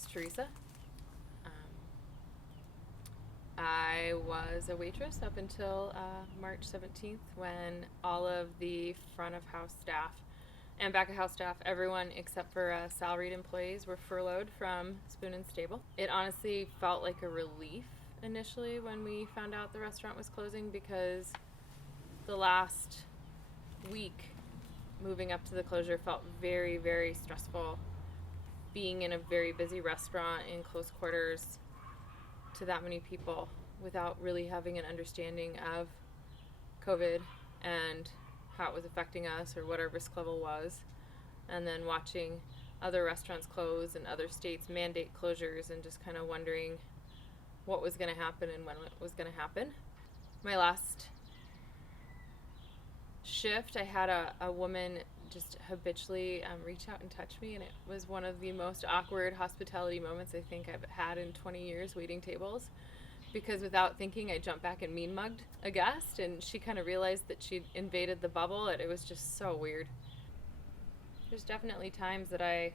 is Teresa. Um, I was a waitress up until March 17th when all of the front of house staff and back of house staff, everyone except for salaried employees, were furloughed from Spoon and Stable. It honestly felt like a relief initially when we found out the restaurant was closing, because the last week moving up to the closure felt very, very stressful. Being in a very busy restaurant in close quarters to that many people without really having an understanding of COVID and how it was affecting us or what our risk level was, and then watching other restaurants close and other states mandate closures and just kind of wondering what was going to happen and when it was going to happen. My last shift, I had a woman just habitually reach out and touch me, and it was one of the most awkward hospitality moments I think I've had in 20 years waiting tables, because without thinking I jumped back and mean mugged a guest, and she kind of realized that she'd invaded the bubble, and it was just so weird. There's definitely times that I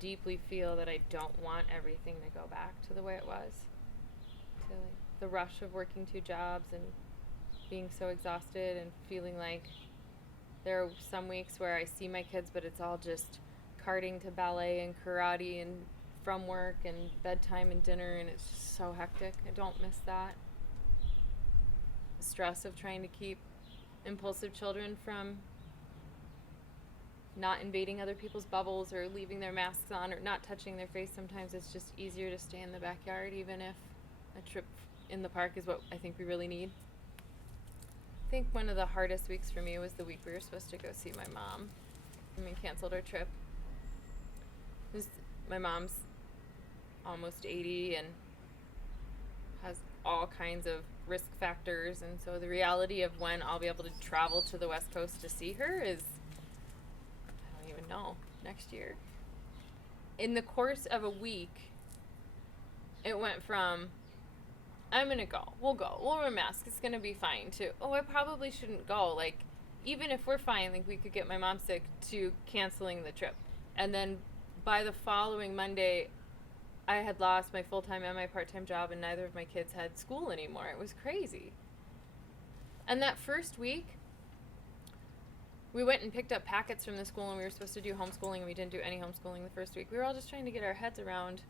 deeply feel that I don't want everything to go back to the way it was, to like the rush of working two jobs and being so exhausted and feeling like there are some weeks where I see my kids, but it's all just carting to ballet and karate and from work and bedtime and dinner, and it's just so hectic. I don't miss that. The stress of trying to keep impulsive children from not invading other people's bubbles or leaving their masks on or not touching their face. Sometimes it's just easier to stay in the backyard, even if a trip in the park is what I think we really need. I think one of the hardest weeks for me was the week we were supposed to go see my mom, and we canceled our trip. My mom's almost 80 and has all kinds of risk factors, and so the reality of when I'll be able to travel to the West Coast to see her is, I don't even know, next year. In the course of a week, it went from, I'm gonna go, we'll wear masks, it's gonna be fine, to, oh, I probably shouldn't go, like, even if we're fine, like, we could get my mom sick, to canceling the trip. And then by the following Monday, I had lost my full-time and my part-time job, and neither of my kids had school anymore. It was crazy. And that first week, we went and picked up packets from the school, and we were supposed to do homeschooling, and we didn't do any homeschooling the first week. We were all just trying to get our heads around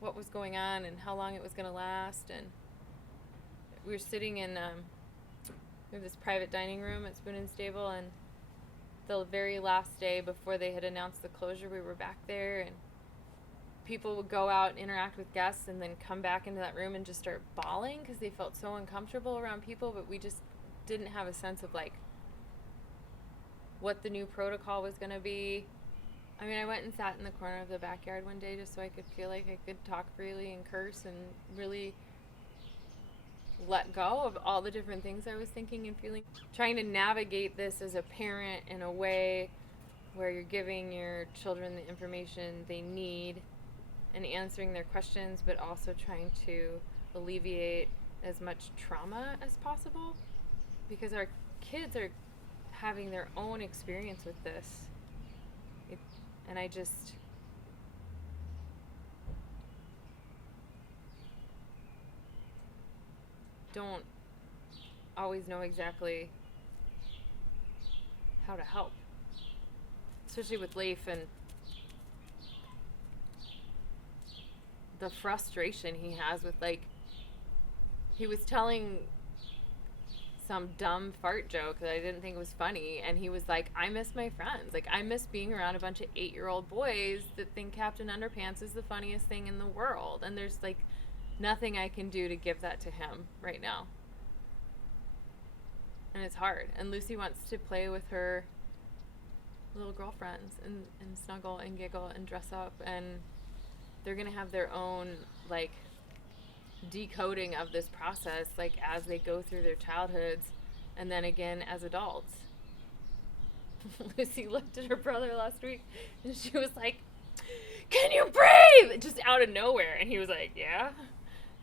what was going on and how long it was going to last. And we were sitting in we have this private dining room at Spoon and Stable, and the very last day before they had announced the closure, we were back there, and people would go out and interact with guests and then come back into that room and just start bawling because they felt so uncomfortable around people, but we just didn't have a sense of like what the new protocol was going to be. I mean, I went and sat in the corner of the backyard one day just so I could feel like I could talk freely and curse and really let go of all the different things I was thinking and feeling. Trying to navigate this as a parent in a way where you're giving your children the information they need and answering their questions, but also trying to alleviate as much trauma as possible, because our kids are having their own experience with this. And I just don't always know exactly how to help, especially with Leif and the frustration he has with, like, he was telling some dumb fart joke that I didn't think was funny, and he was like, I miss my friends. Like, I miss being around a bunch of 8-year-old boys that think Captain Underpants is the funniest thing in the world, and there's, like, nothing I can do to give that to him right now. And it's hard. And Lucy wants to play with her little girlfriends and snuggle and giggle and dress up, and they're gonna have their own, like, decoding of this process, like, as they go through their childhoods and then again as adults. Lucy looked at her brother last week and she was like, can you breathe? Just out of nowhere. And he was like, yeah.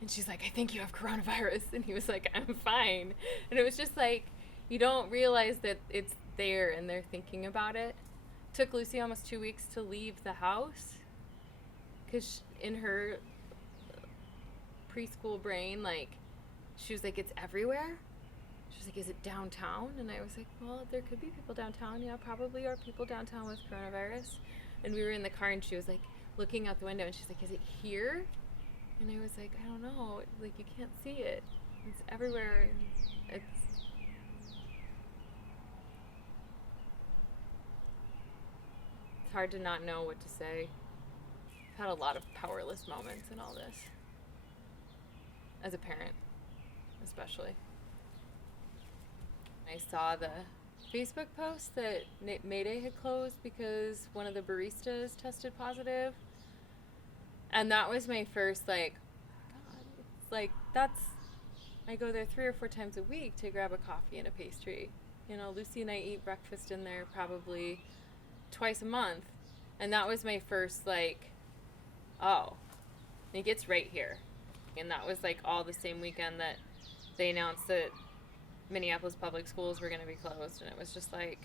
And she's like, I think you have coronavirus. And he was like, I'm fine. And it was just like, you don't realize that it's there and they're thinking about it took Lucy almost 2 weeks to leave the house because in her preschool brain, like, she was like, it's everywhere. She was like, is it downtown? And I was like, well, there could be people downtown. Yeah, probably are people downtown with coronavirus. And we were in the car, and she was like looking out the window, and she's like, is it here? And I was like, I don't know. Like, you can't see it. It's everywhere. It's hard to not know what to say. I've had a lot of powerless moments in all this. As a parent, especially. I saw the Facebook post that Mayday had closed because one of the baristas tested positive. And that was my first, like, God, it's like, I go there 3 or 4 times a week to grab a coffee and a pastry. You know, Lucy and I eat breakfast in there probably twice a month. And that was my first, like, oh, it gets right here. And that was, like, all the same weekend that they announced that Minneapolis public schools were going to be closed. And it was just, like,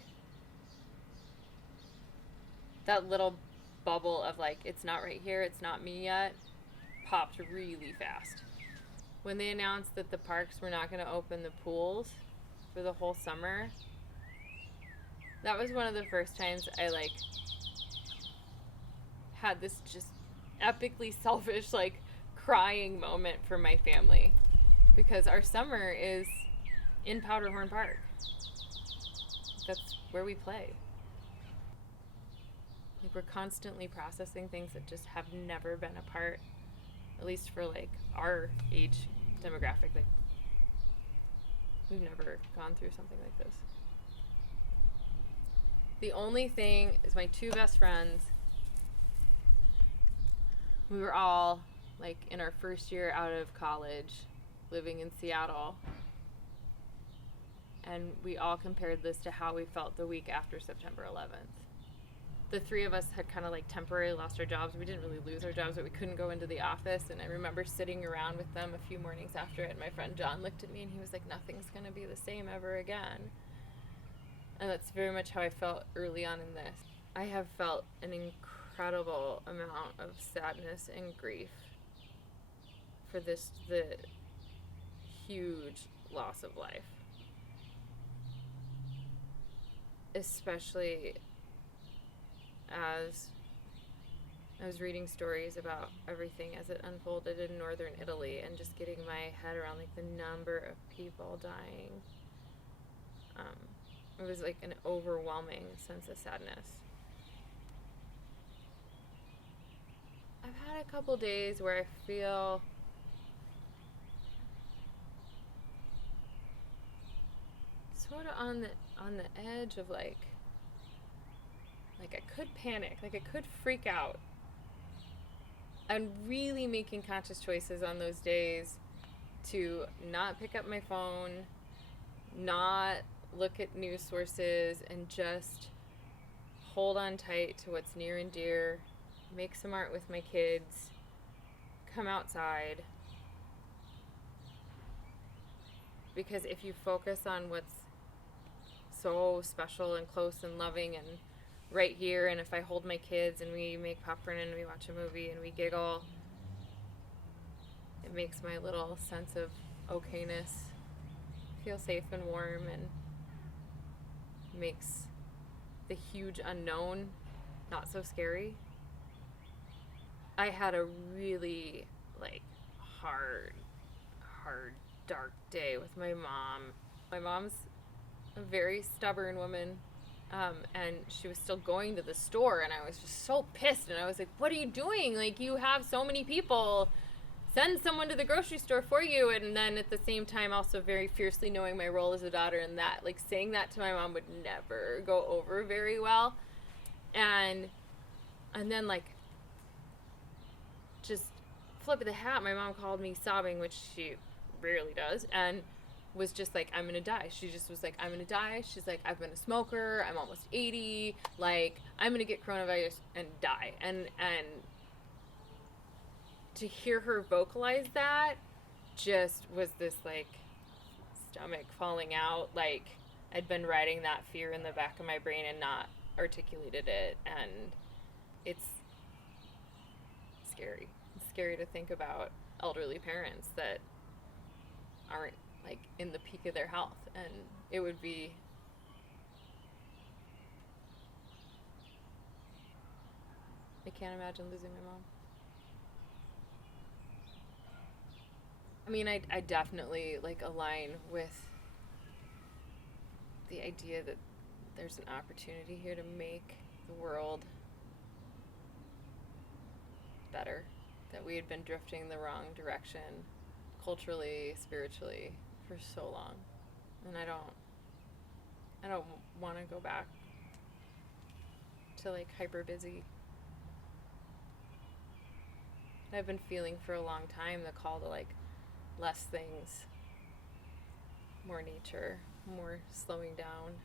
that little bubble of, like, it's not right here, it's not me yet, popped really fast. When they announced that the parks were not going to open the pools for the whole summer, that was one of the first times I, like, had this just epically selfish, like, crying moment for my family, because our summer is in Powderhorn Park. That's where we play. Like, we're constantly processing things that just have never been a part, at least for, like, our age demographic. Like, we've never gone through something like this. The only thing is my 2 best friends, we were all, like, in our first year out of college, living in Seattle. And we all compared this to how we felt the week after September 11th. The 3 of us had kind of, like, temporarily lost our jobs. We didn't really lose our jobs, but we couldn't go into the office. And I remember sitting around with them a few mornings after it, and my friend John looked at me and he was like, nothing's going to be the same ever again. And that's very much how I felt early on in this. I have felt an incredible amount of sadness and grief for the huge loss of life. Especially as I was reading stories about everything as it unfolded in northern Italy, and just getting my head around, like, the number of people dying. It was like an overwhelming sense of sadness. I've had a couple days where I feel sort of on the edge of, like I could panic, like I could freak out. I'm really making conscious choices on those days to not pick up my phone, not look at news sources, and just hold on tight to what's near and dear, make some art with my kids, come outside. Because if you focus on what's so special and close and loving and right here, and if I hold my kids and we make popcorn and we watch a movie and we giggle, it makes my little sense of okayness feel safe and warm, and makes the huge unknown not so scary. I had a really, like, hard, dark day with my mom. My mom's a very stubborn woman, and she was still going to the store, and I was just so pissed, and I was like, what are you doing? Like, you have so many people. Send someone to the grocery store for you. And then at the same time also very fiercely knowing my role as a daughter, and that, like, saying that to my mom would never go over very well. And then, like, just flip of the hat, my mom called me sobbing, which she rarely does, and was just like, I'm gonna die. She just was like, I'm gonna die. She's like, I've been a smoker, I'm almost 80, like, I'm gonna get coronavirus and die. And to hear her vocalize that just was this, like, stomach falling out. Like, I'd been riding that fear in the back of my brain and not articulated it, and it's scary. It's scary to think about elderly parents that aren't like in the peak of their health, and it would be I can't imagine losing my mom. I mean, I definitely like align with the idea that there's an opportunity here to make the world better, that we had been drifting the wrong direction culturally, spiritually for so long. And I don't want to go back to like hyper busy. I've been feeling for a long time the call to like less things, more nature, more slowing down.